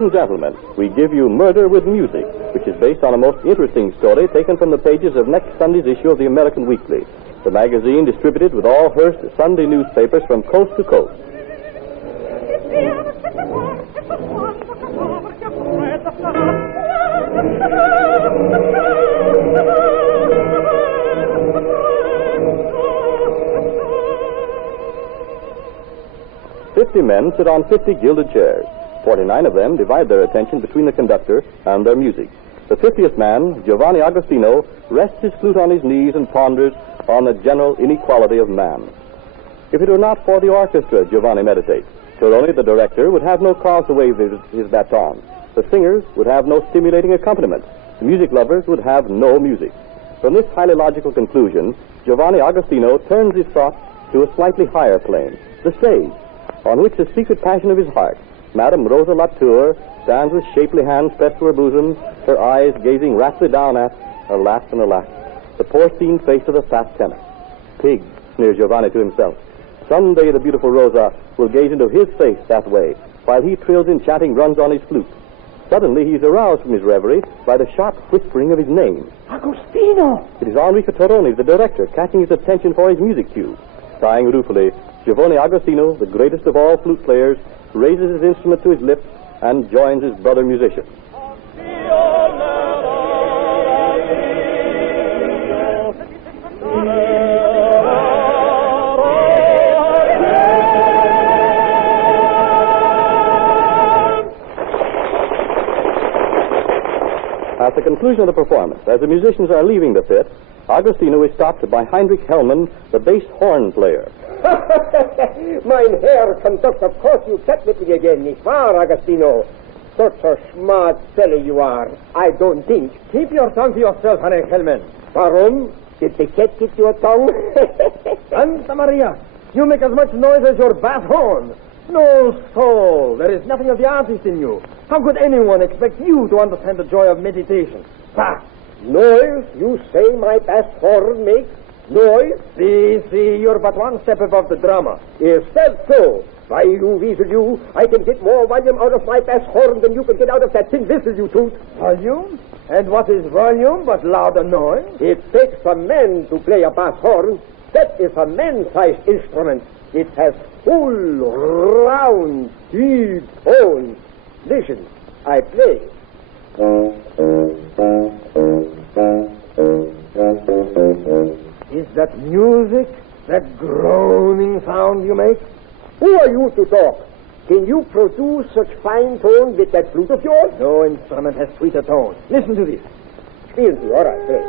Ladies and gentlemen, we give you Murder with Music, which is based on a most interesting story taken from the pages of next Sunday's issue of the American Weekly, the magazine distributed with all Hearst Sunday newspapers from coast to coast. 50 men sit on 50 gilded chairs. 49 of them divide their attention between the conductor and their music. The 50th man, Giovanni Agostino, rests his flute on his knees and ponders on the general inequality of man. If it were not for the orchestra, Giovanni meditates, Toroni, the director, would have no cause to wave his baton. The singers would have no stimulating accompaniment. The music lovers would have no music. From this highly logical conclusion, Giovanni Agostino turns his thoughts to a slightly higher plane, the stage, on which the secret passion of his heart, Madame Rosa Latour, stands with shapely hands pressed to her bosom, her eyes gazing raptly down at, alas and alas, the porcine face of the fat tenor. Pig, sneers Giovanni to himself. Someday the beautiful Rosa will gaze into his face that way, while he trills enchanting runs on his flute. Suddenly he's aroused from his reverie by the sharp whispering of his name. Agostino! It is Enrico Toroni, the director, catching his attention for his music cue. Sighing ruefully, Giovanni Agostino, the greatest of all flute players, raises his instrument to his lips and joins his brother musicians. At the conclusion of the performance, as the musicians are leaving the pit, Agostino is stopped by Heinrich Hellman, the bass horn player. Mein Herr Conductor, of course you kept with me again, nicht wahr, Agostino? Such a smart fellow you are. I don't think. Keep your tongue to yourself, Heinrich Hellman. Warum? Did the cat get your tongue? Santa Maria, you make as much noise as your bass horn. No soul. There is nothing of the artist in you. How could anyone expect you to understand the joy of meditation? Bah! Noise? You say my bass horn makes noise? See, you're but one step above the drummer. Is that so? Why, you weasel you, I can get more volume out of my bass horn than you can get out of that tin whistle you toot. Volume? And what is volume but louder noise? It takes a man to play a bass horn. That is a man-sized instrument. It has full, round, deep tones. Listen, I play. Is that music? That groaning sound you make? Who are you to talk? Can you produce such fine tone with that flute of yours? No instrument has sweeter tone. Listen to this. Excuse me, all right, play.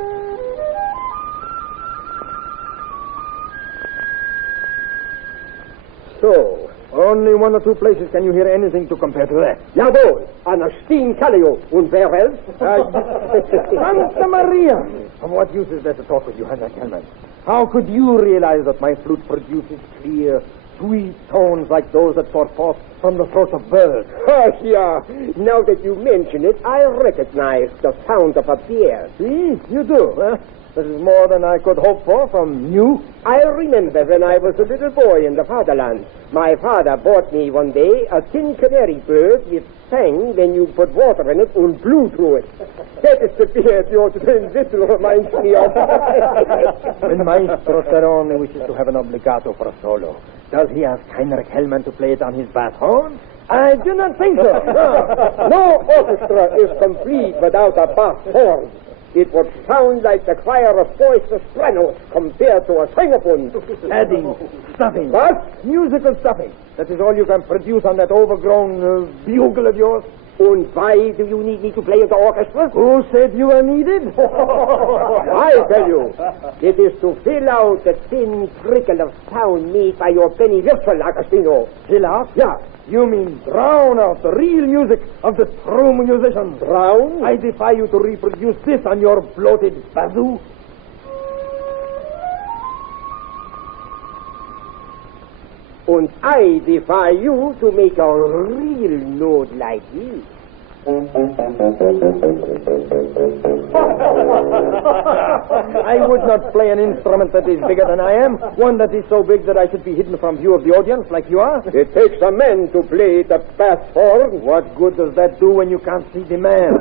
So, only one or two places can you hear anything to compare to that. Jawohl, an a steam callio. Und wer else? Santa Maria! Of what use is there to talk with you, Heinrich Hellman? How could you realize that my flute produces clear, sweet tones like those that pour forth from the throats of birds? Oh, yeah. Now that you mention it, I recognize the sound of a bear. See? You do, huh? This is more than I could hope for from you. I remember when I was a little boy in the fatherland. My father bought me one day a tin canary bird which sang when you put water in it and blew through it. That is the bear your twin whistle reminds me of. When Maestro Terone wishes to have an obligato for a solo, does he ask Heinrich Hellman to play it on his bass horn? I do not think so. No orchestra is complete without a bass horn. It would sound like the choir of boys sopranos compared to a sing-a-bund. Adding, stuffing. What? Musical stuffing. That is all you can produce on that overgrown bugle of yours. And why do you need me to play in the orchestra? Who said you were needed? I tell you, it is to fill out the thin trickle of sound made by your penny whistle, Agostino. Fill out? Yeah. You mean drown out the real music of the true musician? Drown? I defy you to reproduce this on your bloated bazoo. And I defy you to make a real note like this. I would not play an instrument that is bigger than I am, one that is so big that I should be hidden from view of the audience like you are. It takes a man to play the bass horn. What good does that do when you can't see the man?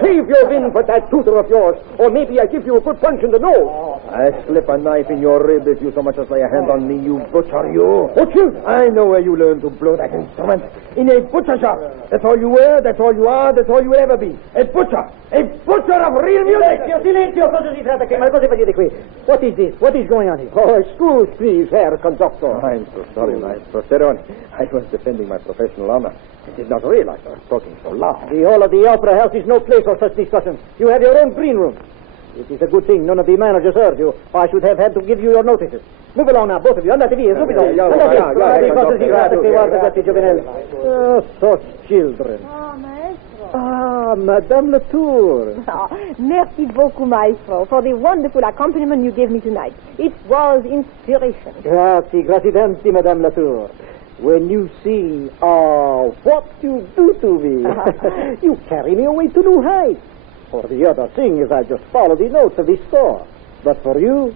Save your wind for that tutor of yours, or maybe I give you a good punch in the nose. I slip a knife in your rib if you so much as lay a hand on me, you butcher, you. Butcher? I know where you learned to blow that instrument. In a butcher shop. That's all you were, that's all you are, that's all you will ever be. A butcher. A butcher of real music. Silenzio, cosa si tratta qui? Ma cosa vedete qui? What is this? What is going on here? Oh, excuse, please, Herr Conductor. I'm so sorry, Maestro Cerrone. I was defending my professional honor. I did not realize I was talking so loud. The hall of the Opera House is no place for such discussions. You have your own green room. It is a good thing none of the managers heard you, or I should have had to give you your notices. Move along now, both of you. Andate via, subito. Andate, cosa si tratta qui? Guarda questi giovinelli. Such children. Ah, maestro. Ah, Madame Latour. Oh, merci beaucoup, maestro, for the wonderful accompaniment you gave me tonight. It was inspiration. Grazie tanti, Madame Latour. When you see, what you do to me, you carry me away to new heights. For the other thing is I just follow the notes of the score. But for you,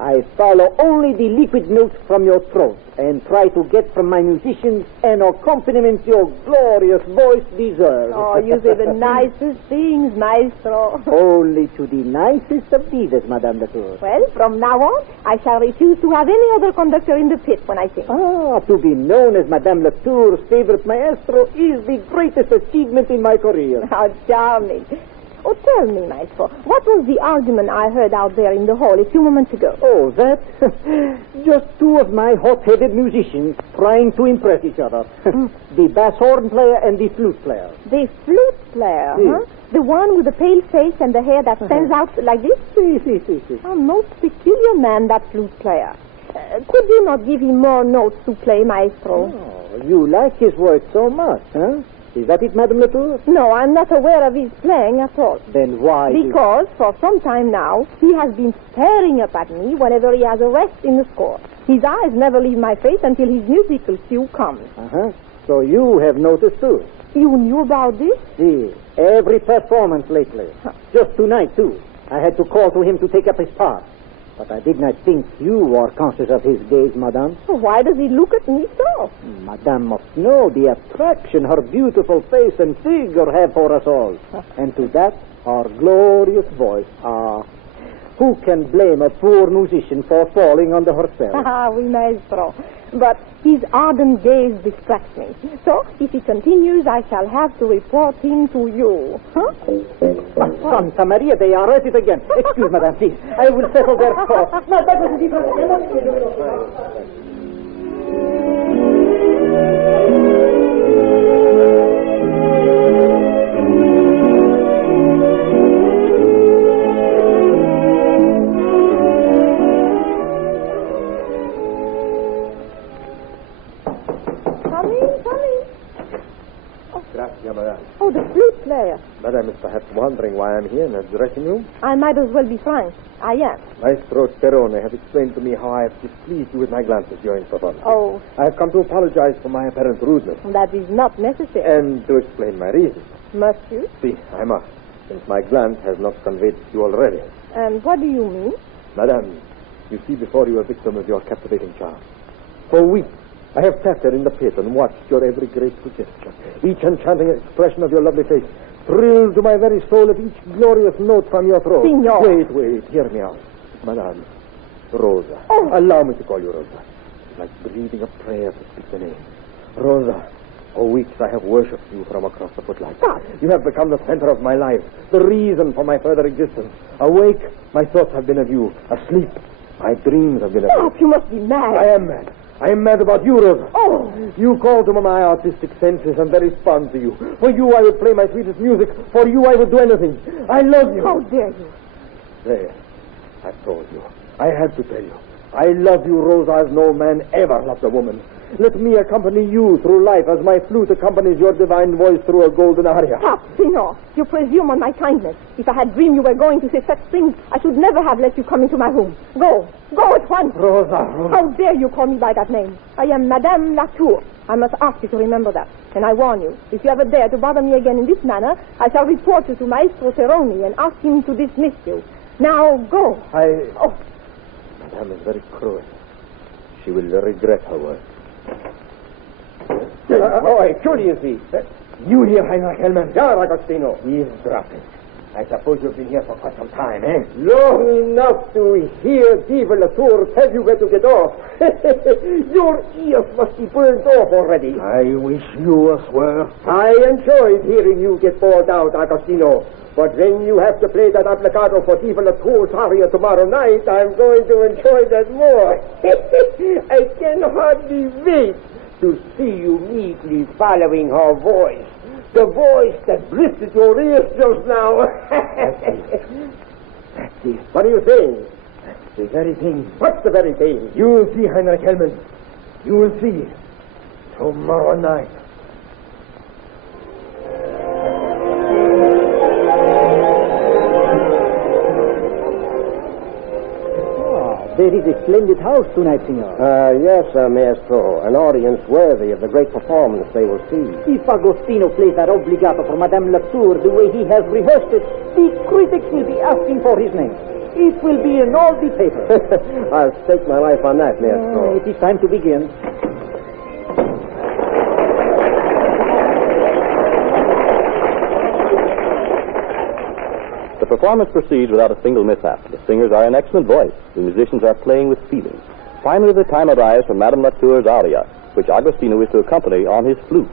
I follow only the liquid notes from your throat and try to get from my musicians an accompaniment your glorious voice deserves. Oh, you say the nicest things, maestro. Only to the nicest of divas, Madame Latour. Well, from now on, I shall refuse to have any other conductor in the pit when I sing. Ah, to be known as Madame Latour's favorite maestro is the greatest achievement in my career. How charming. Oh, tell me, maestro, what was the argument I heard out there in the hall a few moments ago? Oh, that? Just two of my hot-headed musicians trying to impress each other. The bass horn player and the flute player. The flute player, Yes. huh? The one with the pale face and the hair that stands out like this? Si. A most peculiar man, that flute player. Could you not give him more notes to play, maestro? Oh, you like his work so much, huh? Is that it, Madame Latour? No, I'm not aware of his playing at all. Then why? Because for some time now, he has been staring up at me whenever he has a rest in the score. His eyes never leave my face until his musical cue comes. Uh-huh. So you have noticed, too? You knew about this? See, every performance lately. Just tonight, too. I had to call to him to take up his part. But I did not think you were conscious of his gaze, Madame. Why does he look at me so? Madame must know the attraction her beautiful face and figure have for us all. And to that, her glorious voice. Who can blame a poor musician for falling under her spell? Ah, oui, maestro. But his ardent gaze distracts me. So, if he continues, I shall have to report him to you. Huh? Santa Maria, they are at it again. Excuse, Madame, please. I will settle their score. No, that was a different... Gracias, Madame. Oh, the flute player. Madame is perhaps wondering why I'm here in the dressing room. I might as well be frank. I am. Maestro Cerrone has explained to me how I have displeased you with my glances during performance. Oh, I have come to apologize for my apparent rudeness that is not necessary. and to explain my reasons. Must you? See, I must, since my glance has not conveyed to you already. And what do you mean? Madame, you see before you a victim of your captivating charm. For weeks, I have sat there in the pit and watched your every graceful gesture, each enchanting expression of your lovely face, thrilled to my very soul at each glorious note from your throat. Signor. Wait, hear me out. Madame, Rosa. Oh. Allow me to call you Rosa. It's like breathing a prayer to speak the name. Rosa, for weeks I have worshipped you from across the footlights. God. You have become the center of my life, the reason for my further existence. Awake, my thoughts have been of you. Asleep, my dreams have been of you. Stop, you must be mad. I am mad. I am mad about you, Rosa. Oh, You call to my artistic senses and they respond to you. For you I would play my sweetest music. For you I would do anything. I love you. how dare you? There. I've told you. I had to tell you. I love you, Rosa, as no man ever loved a woman. Let me accompany you through life as my flute accompanies your divine voice through a golden aria. Stop, Signor. You presume on my kindness. If I had dreamed you were going to say such things, I should never have let you come into my room. Go. Go at once. Rosa. How dare you call me by that name? I am Madame Latour. I must ask you to remember that. And I warn you, if you ever dare to bother me again in this manner, I shall report you to Maestro Cerroni and ask him to dismiss you. Now, go. Oh. Madame is very cruel. She will regret her words. Excellency. You here, Heinrich Hellman? Yeah, Agostino. Eavesdropping. I suppose you've been here for quite some time, eh? Long enough to hear Diva Latour tell you where to get off. Your ears must be burned off already. I wish you were. I enjoyed hearing you get bawled out, Agostino. But when you have to play that applicato for Diva Latour's aria tomorrow night, I'm going to enjoy that more. I can hardly wait to see you meekly following her voice. The voice that blistered your ears just now. That's it. What are you saying? That's the very thing. What's the very thing? You will see, Heinrich Hellman. You will see. Tomorrow night. There is a splendid house tonight, Signor. Yes, Maestro. An audience worthy of the great performance they will see. If Agostino plays that obligato for Madame Latour the way he has rehearsed it, the critics will be asking for his name. It will be in all the papers. I'll stake my life on that, Maestro. It is time to begin. The performance proceeds without a single mishap. The singers are in excellent voice. The musicians are playing with feeling. Finally, the time arrives for Madame Latour's aria, which Agostino is to accompany on his flute.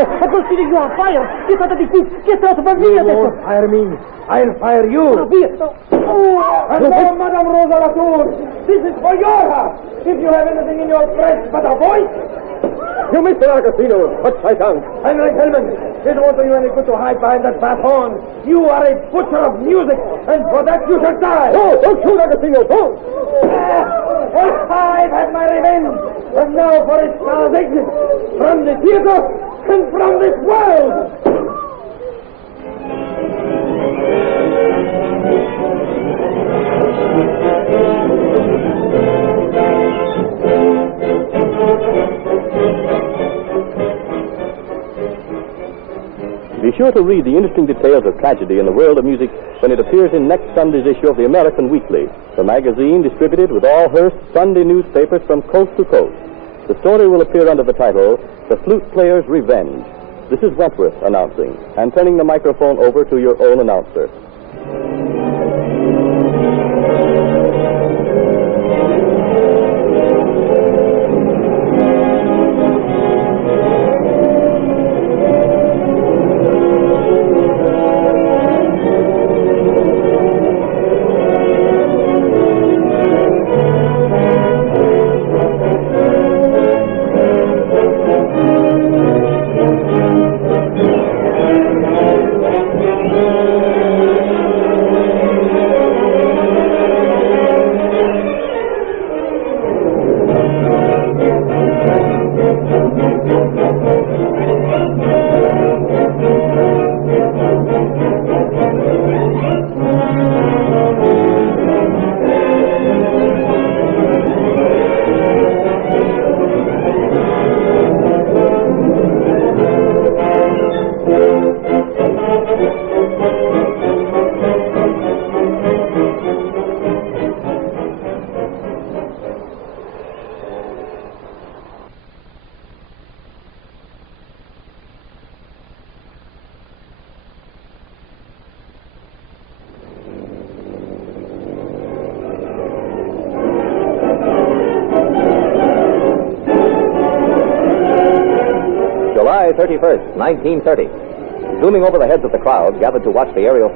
Agostino, you are on fire! Get out of the heat! Get out of my You won't fire me. I'll fire you. Hello, Madame Rosa Latour. This is for your house. If you have anything in your breast but a voice. You, Mr. Agostino, touch my tongue. Heinrich Hellman, it won't do you any good to hide behind that bass horn. You are a butcher of music, and for that you shall die. Oh, don't shoot, Agostino, don't. I've had my revenge, and now for its star's exit from the theater and from this world. Be sure to read the interesting details of tragedy in the world of music when it appears in next Sunday's issue of the American Weekly, the magazine distributed with all Hearst Sunday newspapers from coast to coast. The story will appear under the title, The Flute Player's Revenge. This is Wentworth announcing, and turning the microphone over to your own announcer. July 31st, 1930. Zooming over the heads of the crowd gathered to watch the aerial